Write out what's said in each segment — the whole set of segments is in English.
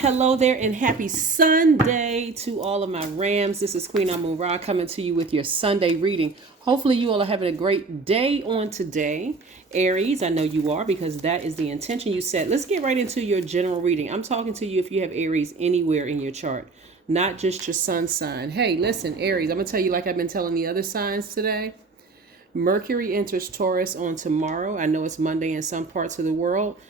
hello there, and happy Sunday to all of my Rams. This is Queen Amun Ra coming to you with your Sunday reading. Hopefully you all are having a great day on today. Aries, I know you are because that is the intention you set. Let's get right into your general reading. I'm talking to you if you have Aries anywhere in your chart, not just your sun sign. Hey, listen, Aries, I'm going to tell you like I've been telling the other signs today. Mercury enters Taurus on tomorrow. I know it's Monday in some parts of the world.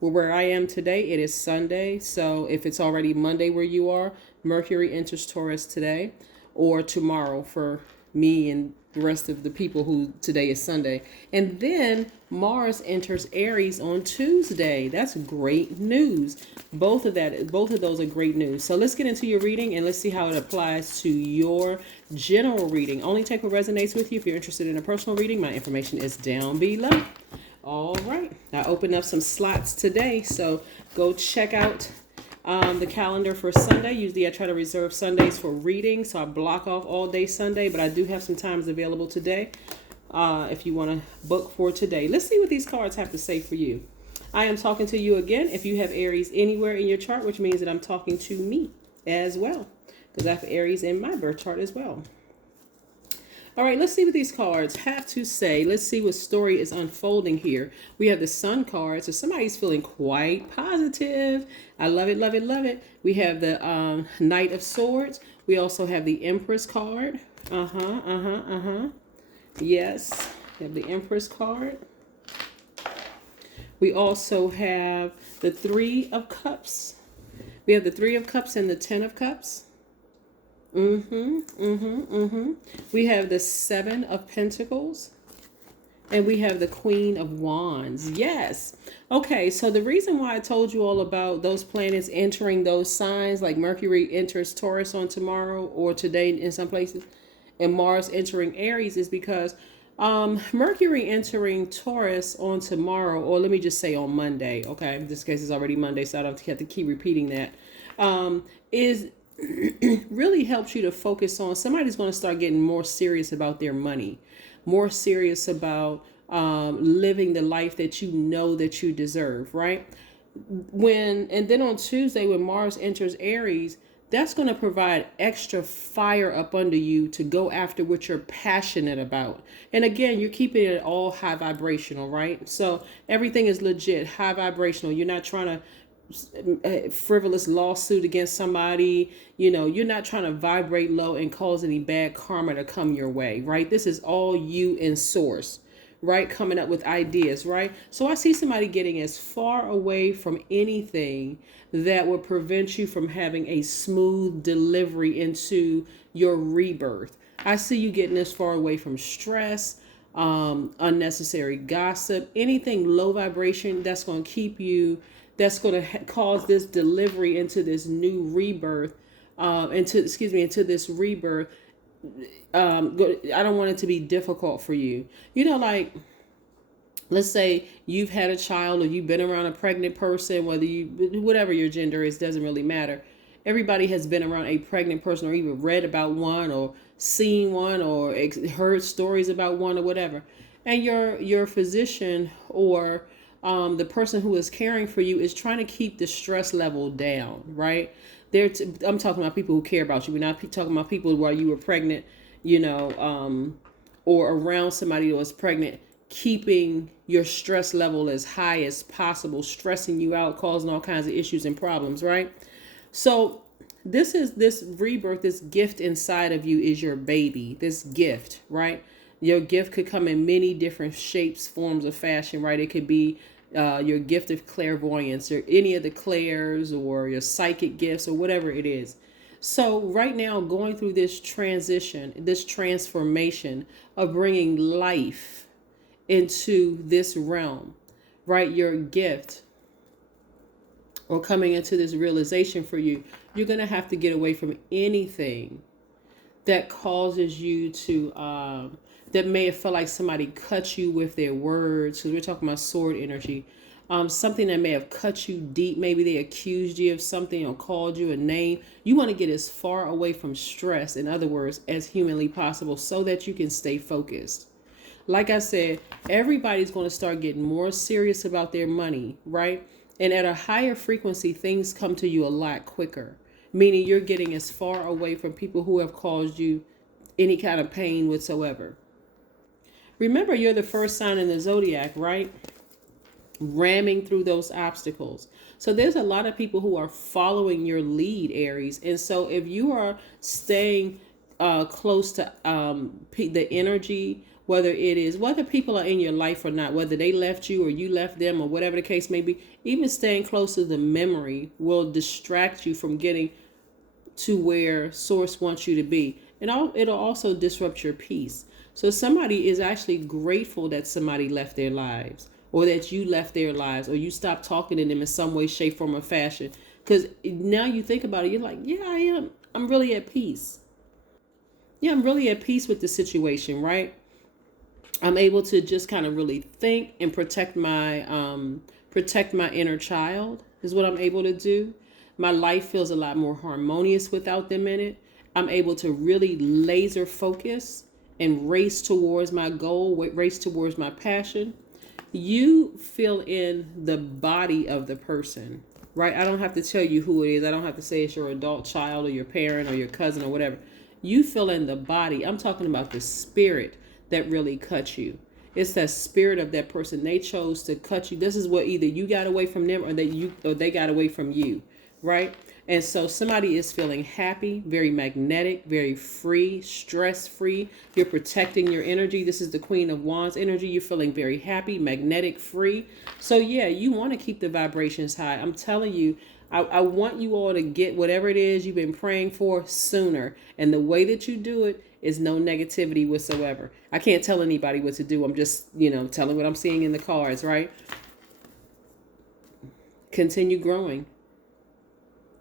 Well, where I am today, it is Sunday. So if it's already Monday where you are, Mercury enters Taurus today or tomorrow for me and the rest of the people who today is Sunday. And then Mars enters Aries on Tuesday. That's great news. Both of those are great news. So let's get into your reading and let's see how it applies to your general reading. Only take what resonates with you. If you're interested in a personal reading, my information is down below. All right, I opened up some slots today, so go check out the calendar for Sunday. Usually I try to reserve Sundays for reading, so I block off all day Sunday, but I do have some times available today if you want to book for today. Let's see what these cards have to say for you. I am talking to you again if you have Aries anywhere in your chart, which means that I'm talking to me as well, because I have Aries in my birth chart as well. All right, let's see what these cards have to say. Let's see what story is unfolding here. We have the Sun card, so somebody's feeling quite positive. I love it, love it, love it. We have the Knight of Swords. We also have the Empress card. Yes, we have the Empress card. We also have the Three of Cups. We have the Three of Cups and the Ten of Cups. We have the Seven of Pentacles. And we have the Queen of Wands. Yes. Okay, so the reason why I told you all about those planets entering those signs, like Mercury enters Taurus on tomorrow or today in some places, and Mars entering Aries, is because Mercury entering Taurus on tomorrow, or let me just say on Monday, okay? In this case, it's already Monday, so I don't have to keep repeating that, is really helps you to focus on somebody's going to start getting more serious about their money, more serious about living the life that you know that you deserve, right? And then on Tuesday, when Mars enters Aries, that's going to provide extra fire up under you to go after what you're passionate about. And again, you're keeping it all high vibrational, right? So everything is legit, high vibrational. You're not trying to frivolous lawsuit against somebody. You know, you're not trying to vibrate low and cause any bad karma to come your way, right? This is all you in source, right? Coming up with ideas, right? So I see somebody getting as far away from anything that would prevent you from having a smooth delivery into your rebirth. I see you getting as far away from stress, unnecessary gossip, anything low vibration that's going to keep you, that's going to cause this delivery into this new rebirth, into this rebirth. I don't want it to be difficult for you. You know, like, let's say you've had a child or you've been around a pregnant person, whatever your gender is, doesn't really matter. Everybody has been around a pregnant person or even read about one or seen one or heard stories about one or whatever. And your physician or the person who is caring for you is trying to keep the stress level down, right? I'm talking about people who care about you. We're not talking about people while you were pregnant, or around somebody who was pregnant, keeping your stress level as high as possible, stressing you out, causing all kinds of issues and problems, right? So this rebirth, this gift inside of you is your baby, this gift, right? Your gift could come in many different shapes, forms of fashion, right? It could be your gift of clairvoyance or any of the clairs or your psychic gifts or whatever it is. So right now, going through this transition, this transformation of bringing life into this realm, right? Your gift or coming into this realization for you, you're going to have to get away from anything that causes you to that may have felt like somebody cut you with their words, because we're talking about sword energy. Something that may have cut you deep. Maybe they accused you of something or called you a name. You want to get as far away from stress, in other words, as humanly possible, so that you can stay focused. Like I said, everybody's going to start getting more serious about their money, right? And at a higher frequency, things come to you a lot quicker, meaning you're getting as far away from people who have caused you any kind of pain whatsoever. Remember, you're the first sign in the zodiac, right? Ramming through those obstacles. So there's a lot of people who are following your lead, Aries. And so if you are staying close to the energy, whether people are in your life or not, whether they left you or you left them or whatever the case may be, even staying close to the memory will distract you from getting to where source wants you to be. And it'll also disrupt your peace. So somebody is actually grateful that somebody left their lives, or that you left their lives, or you stopped talking to them in some way, shape, form, or fashion. Because now you think about it, you're like, yeah, I am. I'm really at peace. Yeah, I'm really at peace with the situation, right? I'm able to just kind of really think and protect my inner child is what I'm able to do. My life feels a lot more harmonious without them in it. I'm able to really laser focus and race towards my goal, race towards my passion. You fill in the body of the person, right? I don't have to tell you who it is. I don't have to say it's your adult child or your parent or your cousin or whatever. You fill in the body. I'm talking about the spirit that really cut you. It's that spirit of that person. They chose to cut you. This is what either you got away from them or they got away from you, right? And so somebody is feeling happy, very magnetic, very free, stress-free. You're protecting your energy. This is the Queen of Wands energy. You're feeling very happy, magnetic, free. So yeah, you want to keep the vibrations high. I'm telling you, I want you all to get whatever it is you've been praying for sooner. And the way that you do it is no negativity whatsoever. I can't tell anybody what to do. I'm just, telling what I'm seeing in the cards, right? Continue growing.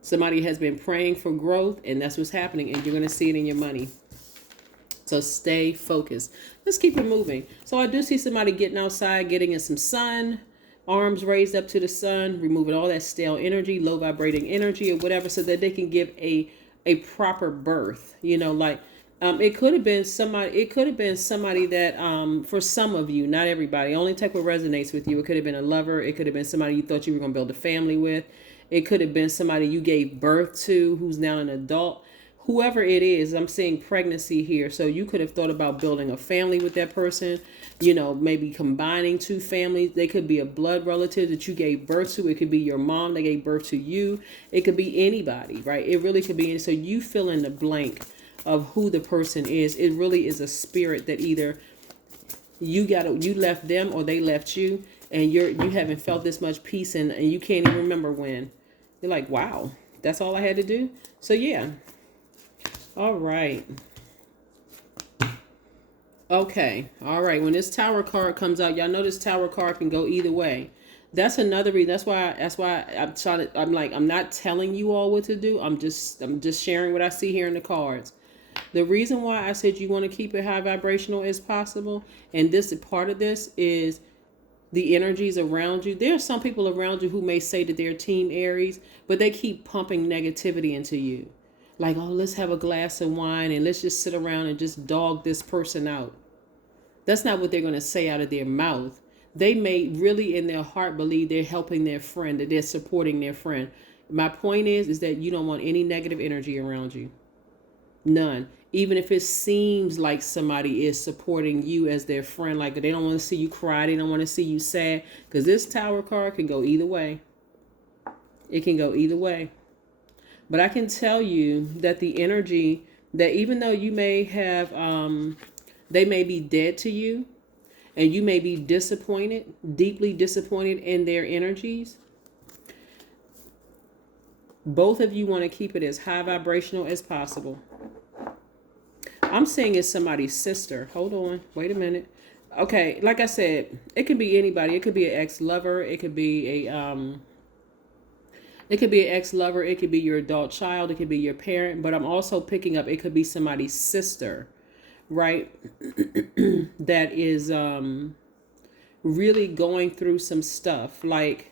Somebody has been praying for growth, and that's what's happening, and you're going to see it in your money. So stay focused. Let's keep it moving. So I do see somebody getting outside, getting in some sun, arms raised up to the sun, removing all that stale energy, low vibrating energy or whatever, so that they can give a proper birth. It could have been somebody that for some of you, not everybody, only type of resonates with you. It could have been a lover. It could have been somebody you thought you were going to build a family with. It could have been somebody you gave birth to who's now an adult. Whoever it is, I'm seeing pregnancy here. So you could have thought about building a family with that person, maybe combining two families. They could be a blood relative that you gave birth to. It could be your mom that gave birth to you. It could be anybody, right? It really could be. So you fill in the blank of who the person is. It really is a spirit that either you left them or they left you, and you haven't felt this much peace and you can't even remember when. You're like, wow, that's all I had to do. So yeah. All right. Okay. All right. When this Tower card comes out, y'all know this Tower card can go either way. That's another reason. That's why I'm not telling you all what to do. I'm just sharing what I see here in the cards. The reason why I said you want to keep it high vibrational as possible, and this part of this is the energies around you. There are some people around you who may say that they're Team Aries, but they keep pumping negativity into you. Like, oh, let's have a glass of wine and let's just sit around and just dog this person out. That's not what they're going to say out of their mouth. They may really in their heart believe they're helping their friend, that they're supporting their friend. My point is that you don't want any negative energy around you. None. Even if it seems like somebody is supporting you as their friend, like they don't want to see you cry, they don't want to see you sad, because this Tower card can go either way. It can go either way. But I can tell you that the energy, that even though you may have, they may be dead to you, and you may be disappointed, deeply disappointed in their energies, both of you want to keep it as high vibrational as possible. I'm saying it's somebody's sister. Hold on. Wait a minute. Okay. Like I said, it could be anybody. It could be an ex-lover. It could be an ex-lover. It could be your adult child. It could be your parent. But I'm also picking up, it could be somebody's sister, right? That is really going through some stuff. Like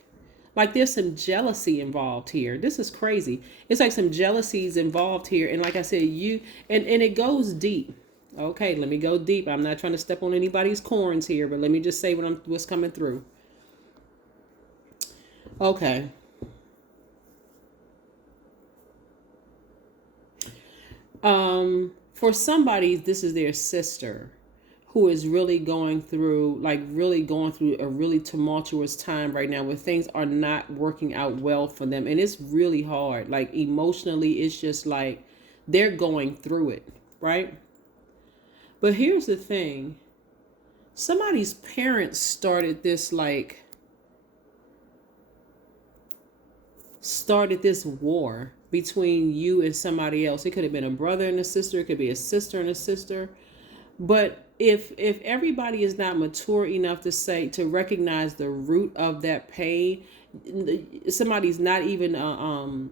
there's some jealousy involved here. This is crazy. It's like some jealousies involved here. And like I said, and it goes deep. Okay, let me go deep. I'm not trying to step on anybody's corns here, but let me just say what's coming through. Okay. For somebody, this is their sister who is really going through, a really tumultuous time right now where things are not working out well for them. And it's really hard. Like emotionally, it's just like they're going through it, right? But here's the thing. Somebody's parents started this war between you and somebody else. It could have been a brother and a sister, it could be a sister and a sister. But if everybody is not mature enough to recognize the root of that pain, somebody's not even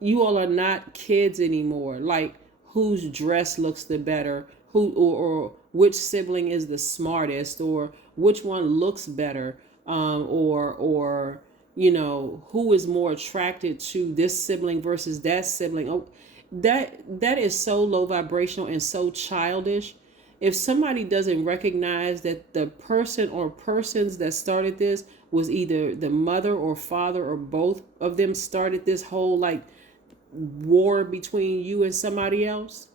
you all are not kids anymore. Like whose dress looks the better, or which sibling is the smartest, or which one looks better, or who is more attracted to this sibling versus that sibling. Oh, that is so low vibrational and so childish. If somebody doesn't recognize that the person or persons that started this was either the mother or father or both of them started this whole like war between you and somebody else.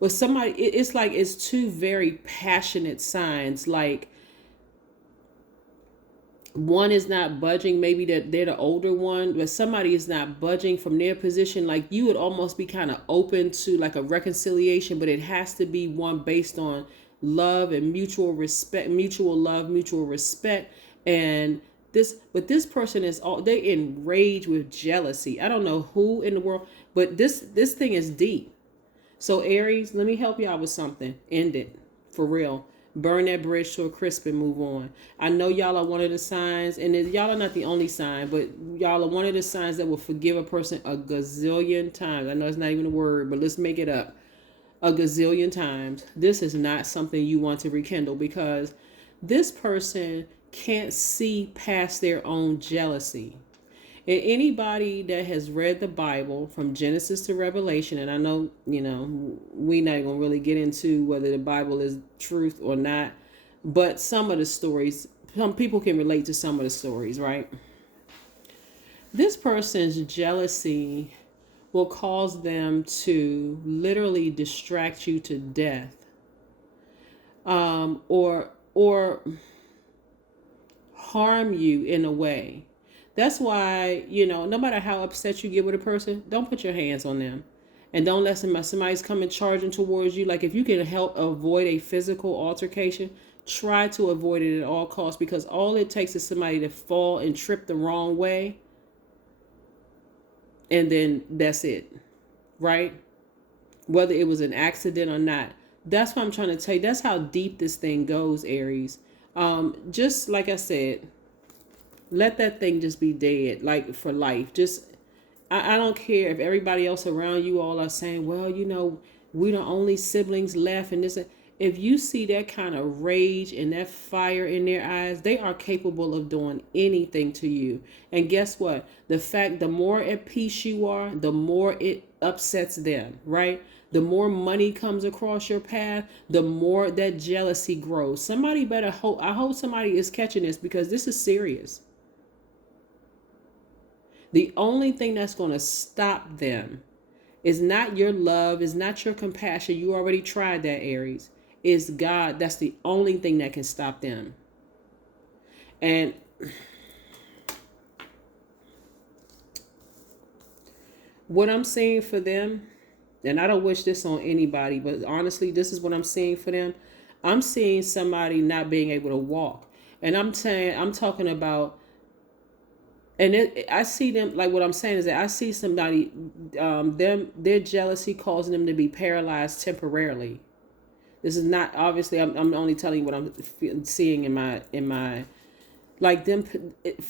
But it's like it's two very passionate signs. Like one is not budging, maybe that they're the older one, but somebody is not budging from their position. Like you would almost be kind of open to like a reconciliation, but it has to be one based on love and mutual respect, mutual love, mutual respect. And this person is all, they enraged with jealousy. I don't know who in the world, but this thing is deep. So Aries, let me help you out with something. End it for real. Burn that bridge to a crisp and move on. I know y'all are one of the signs, and y'all are not the only sign, but y'all are one of the signs that will forgive a person a gazillion times. I know it's not even a word, but let's make it up. A gazillion times. This is not something you want to rekindle because this person can't see past their own jealousy. And anybody that has read the Bible from Genesis to Revelation, and I know, we're not going to really get into whether the Bible is truth or not, but some of the stories, some people can relate to some of the stories, right? This person's jealousy will cause them to literally distract you to death, or harm you in a way. That's why, no matter how upset you get with a person, don't put your hands on them. And don't let somebody's coming charging towards you. Like if you can help avoid a physical altercation, try to avoid it at all costs, because all it takes is somebody to fall and trip the wrong way. And then that's it, right? Whether it was an accident or not. That's what I'm trying to tell you. That's how deep this thing goes, Aries. Just like I said, let that thing just be dead, like for life. I don't care if everybody else around you all are saying, well, we're the only siblings left and this. If you see that kind of rage and that fire in their eyes, they are capable of doing anything to you. And guess what? The more at peace you are, the more it upsets them, right? The more money comes across your path, the more that jealousy grows. Somebody better hope, I hope somebody is catching this because this is serious. The only thing that's going to stop them is not your love, is not your compassion. You already tried that, Aries. Is God. That's the only thing that can stop them. And what I'm saying for them, and I don't wish this on anybody, but honestly, this is what I'm seeing for them. I'm seeing somebody not being able to walk. And I'm talking about, and I see them, like what I'm saying is that I see somebody, their jealousy causing them to be paralyzed temporarily. This is not, obviously, I'm only telling you what I'm seeing in my, like them,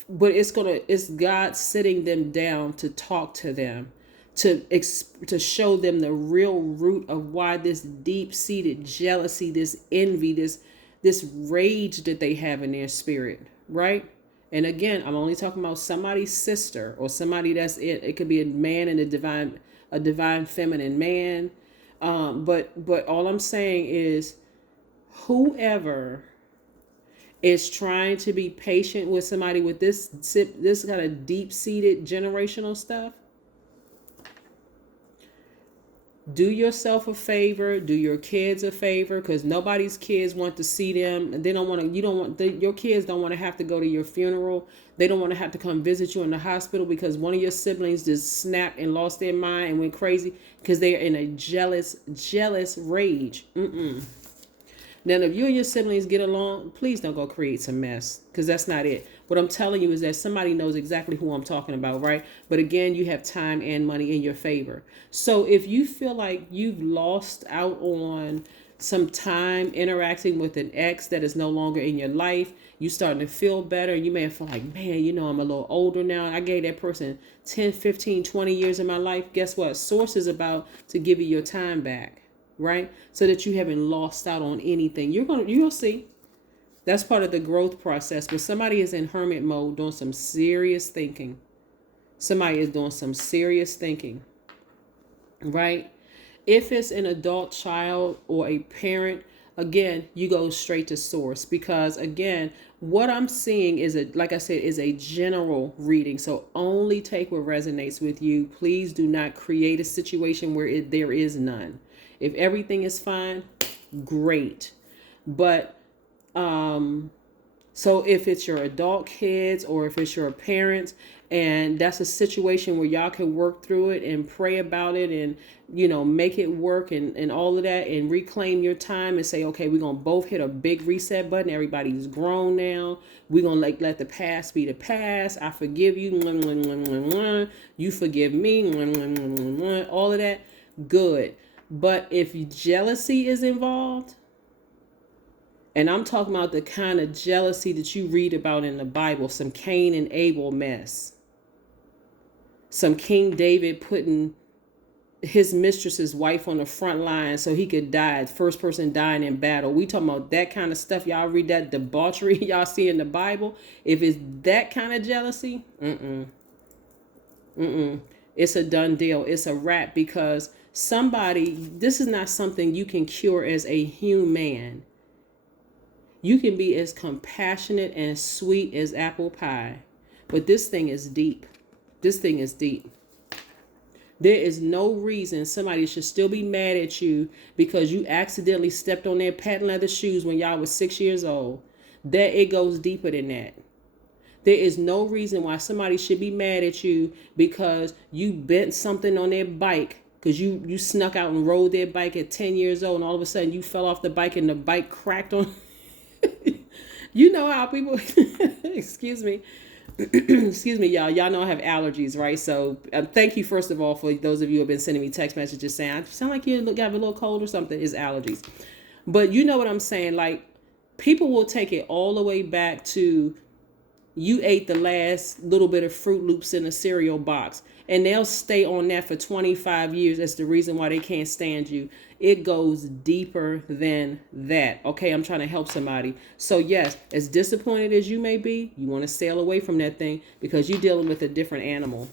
but it's God sitting them down to talk to them, to show them the real root of why this deep-seated jealousy, this envy, this rage that they have in their spirit, right? And again, I'm only talking about somebody's sister or somebody that's it. It could be a man and a divine feminine man. But all I'm saying is, whoever is trying to be patient with somebody with this kind of deep-seated generational stuff. Do yourself a favor, do your kids a favor, because nobody's kids want to see them, and they don't want to. You don't want your kids don't want to have to go to your funeral. They don't want to have to come visit you in the hospital because one of your siblings just snapped and lost their mind and went crazy because they are in a jealous rage. Then if you and your siblings get along, please don't go create some mess, because that's not it. What I'm telling you is that somebody knows exactly who I'm talking about, right? But again, you have time and money in your favor. So if you feel like you've lost out on some time interacting with an ex that is no longer in your life, you starting to feel better. You may feel like, man, I'm a little older now. I gave that person 10, 15, 20 years of my life. Guess what? Source is about to give you your time back. Right? So that you haven't lost out on anything. You'll see. That's part of the growth process. But somebody is in hermit mode doing some serious thinking. Somebody is doing some serious thinking. Right? If it's an adult child or a parent, again, you go straight to source, because again, what I'm seeing is like I said, is a general reading. So only take what resonates with you. Please do not create a situation where there is none. If everything is fine, great. But so if it's your adult kids or if it's your parents, and that's a situation where y'all can work through it and pray about it and, make it work and all of that, and reclaim your time and say, okay, we're going to both hit a big reset button. Everybody's grown now. We're going to let the past be the past. I forgive you. You forgive me. All of that. Good. But if jealousy is involved, and I'm talking about the kind of jealousy that you read about in the Bible, some Cain and Abel mess, some King David putting his mistress's wife on the front line so he could die, first person dying in battle. We talking about that kind of stuff. Y'all read that debauchery y'all see in the Bible. If it's that kind of jealousy, it's a done deal. It's a wrap, because this is not something you can cure as a human. You can be as compassionate and sweet as apple pie, but this thing is deep. This thing is deep. There is no reason somebody should still be mad at you because you accidentally stepped on their patent leather shoes when y'all was 6 years old. That it goes deeper than that. There is no reason why somebody should be mad at you because you bent something on their bike, because you snuck out and rode their bike at 10 years old, and all of a sudden you fell off the bike and the bike cracked on. You know how people, excuse me, y'all know I have allergies, right? So thank you, first of all, for those of you who have been sending me text messages saying, I sound like you have a little cold or something. It's allergies. But you know what I'm saying? Like, people will take it all the way back to you ate the last little bit of Fruit Loops in a cereal box, and they'll stay on that for 25 years as the reason why they can't stand you. It goes deeper than that. Okay, I'm trying to help somebody. So yes, as disappointed as you may be, you want to sail away from that thing because you're dealing with a different animal.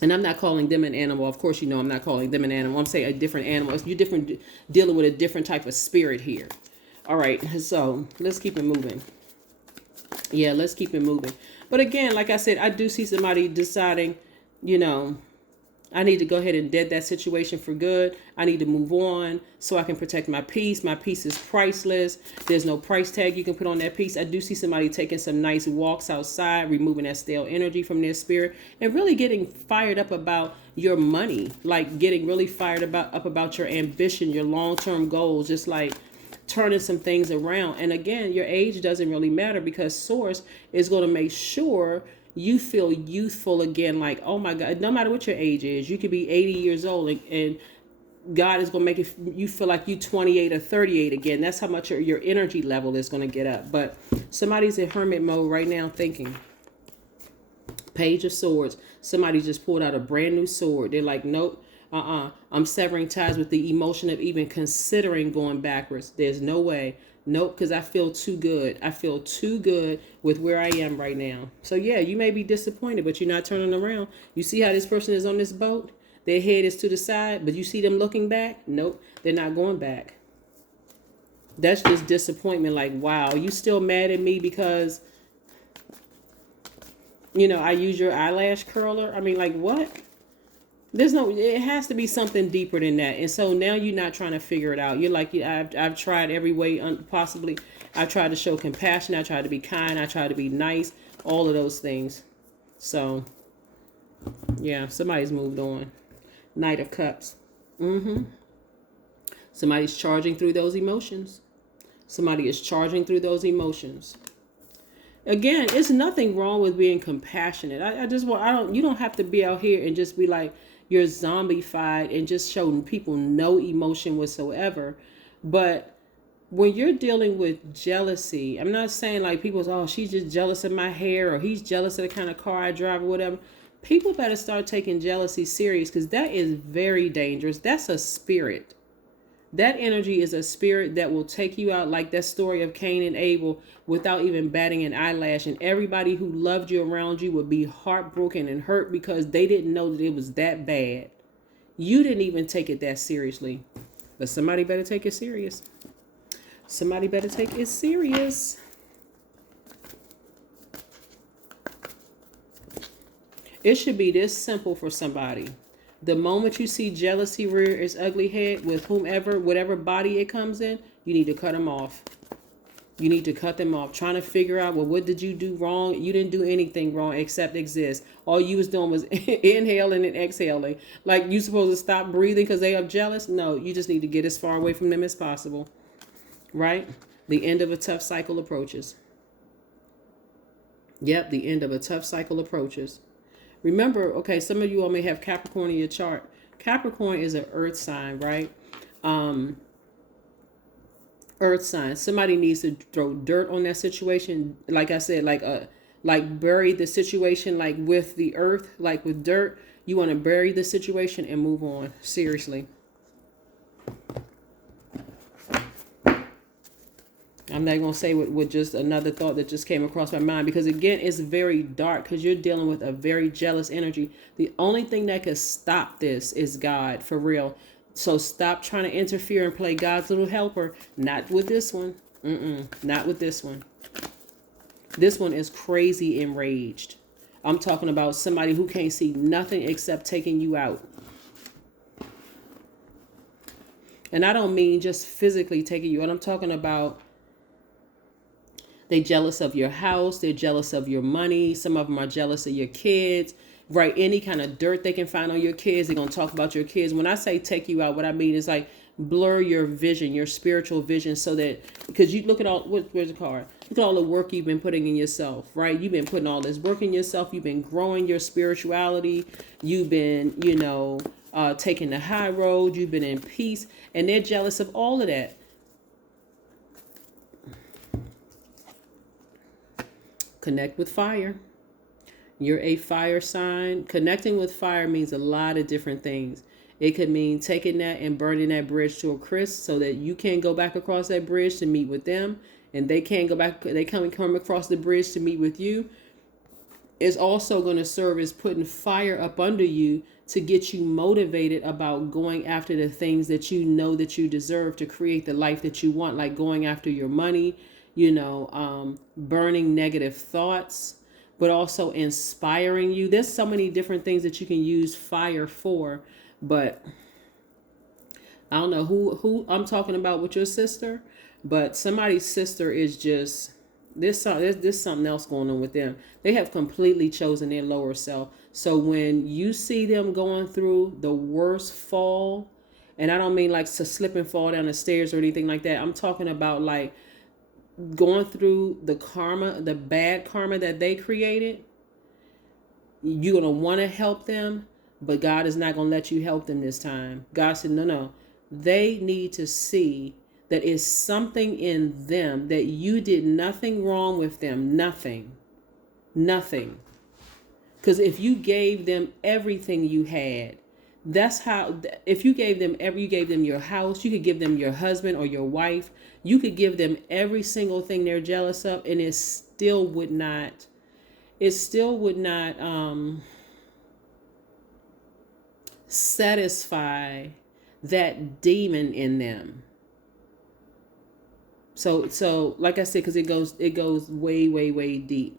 And I'm not calling them an animal. Of course, I'm not calling them an animal. I'm saying a different animal. You're dealing with a different type of spirit here. All right, so let's keep it moving. Yeah, let's keep it moving. But again, like I said, I do see somebody deciding, I need to go ahead and dead that situation for good. I need to move on so I can protect my peace. My peace is priceless. There's no price tag you can put on that peace. I do see somebody taking some nice walks outside, removing that stale energy from their spirit, and really getting fired up about your money, like getting really fired up about your ambition, your long-term goals, just like turning some things around. And again, your age doesn't really matter, because Source is going to make sure you feel youthful again. Like, oh my God, no matter what your age is, you could be 80 years old and God is going to make you feel like you 28 or 38 again. That's how much your energy level is going to get up. But somebody's in hermit mode right now thinking. Page of Swords. Somebody just pulled out a brand new sword. They're like, nope. I'm severing ties with the emotion of even considering going backwards. There's no way. Nope, because I feel too good. I feel too good with where I am right now. So yeah, you may be disappointed, but you're not turning around. You see how this person is on this boat? Their head is to the side, but you see them looking back? Nope, they're not going back. That's just disappointment. Like, wow, you still mad at me because, I use your eyelash curler? I mean, like, what? It has to be something deeper than that. And so now you're not trying to figure it out. You're like, yeah, I've tried every way possibly. I've tried to show compassion. I tried to be kind. I tried to be nice. All of those things. So, yeah, somebody's moved on. Knight of Cups. Somebody's charging through those emotions. Somebody is charging through those emotions. Again, it's nothing wrong with being compassionate. You don't have to be out here and just be like, you're zombified and just showing people no emotion whatsoever. But when you're dealing with jealousy, I'm not saying like people's, oh, she's just jealous of my hair or he's jealous of the kind of car I drive or whatever. People better start taking jealousy serious, because that is very dangerous. That's a spirit. That energy is a spirit that will take you out, like that story of Cain and Abel, without even batting an eyelash. And everybody who loved you around you would be heartbroken and hurt because they didn't know that it was that bad. You didn't even take it that seriously. But somebody better take it serious. Somebody better take it serious. It should be this simple for somebody. The moment you see jealousy rear its ugly head with whomever, whatever body it comes in, you need to cut them off. You need to cut them off. Trying to figure out, well, what did you do wrong? You didn't do anything wrong except exist. All you was doing was inhaling and exhaling. Like, you supposed to stop breathing because they are jealous? No, you just need to get as far away from them as possible. Right? The end of a tough cycle approaches. Yep, the end of a tough cycle approaches. Remember, okay, some of you all may have Capricorn in your chart. Capricorn is an earth sign, right? Earth sign. Somebody needs to throw dirt on that situation. Like I said, like bury the situation, like with the earth, like with dirt. You want to bury the situation and move on. Seriously. I'm not going to say with just another thought that just came across my mind, because again, it's very dark because you're dealing with a very jealous energy. The only thing that could stop this is God, for real. So stop trying to interfere and play God's little helper. Not with this one. Not with this one. This one is crazy enraged. I'm talking about somebody who can't see nothing except taking you out. And I don't mean just physically taking you out. I'm talking about they jealous of your house. They're jealous of your money. Some of them are jealous of your kids, right? Any kind of dirt they can find on your kids. They're going to talk about your kids. When I say take you out, what I mean is like blur your vision, your spiritual vision, so that, because you look at all, where's the card? Look at all the work you've been putting in yourself, right? You've been putting all this work in yourself. You've been growing your spirituality. You've been, taking the high road. You've been in peace, and they're jealous of all of that. Connect with fire. You're a fire sign. Connecting with fire means a lot of different things. It could mean taking that and burning that bridge to a crisp so that you can't go back across that bridge to meet with them, and they can't go back. They come across the bridge to meet with you. It's also going to serve as putting fire up under you to get you motivated about going after the things that you know that you deserve to create the life that you want, like going after your money, burning negative thoughts, but also inspiring you. There's so many different things that you can use fire for, but I don't know who I'm talking about with your sister, but somebody's sister is just, there's something else going on with them. They have completely chosen their lower self. So when you see them going through the worst fall, and I don't mean like to slip and fall down the stairs or anything like that. I'm talking about like going through the karma, the bad karma that they created. You're going to want to help them, but God is not going to let you help them this time. God said, no. They need to see that it's something in them, that you did nothing wrong with them. Nothing. Because if you gave them everything you had, that's how, if you gave them you gave them your house, you could give them your husband or your wife, you could give them every single thing they're jealous of, and it still would not satisfy that demon in them. So like I said, because it goes way, way, way deep.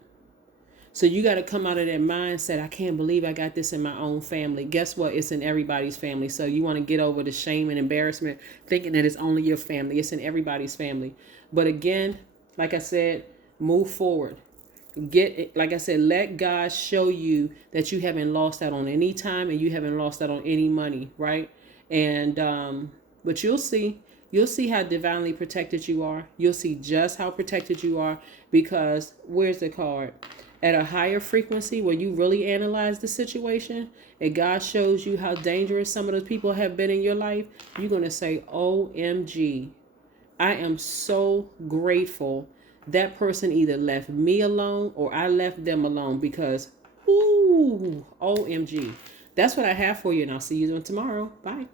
So you got to come out of that mindset. I can't believe I got this in my own family. Guess what? It's in everybody's family. So you want to get over the shame and embarrassment thinking that it's only your family. It's in everybody's family. But again, like I said, move forward. Like I said, let God show you that you haven't lost out on any time and you haven't lost out on any money, right? And but you'll see how divinely protected you are. You'll see just how protected you are, because where's the card? At a higher frequency, where you really analyze the situation and God shows you how dangerous some of those people have been in your life, you're going to say, OMG, I am so grateful that person either left me alone or I left them alone, because, ooh, OMG. That's what I have for you, and I'll see you tomorrow. Bye.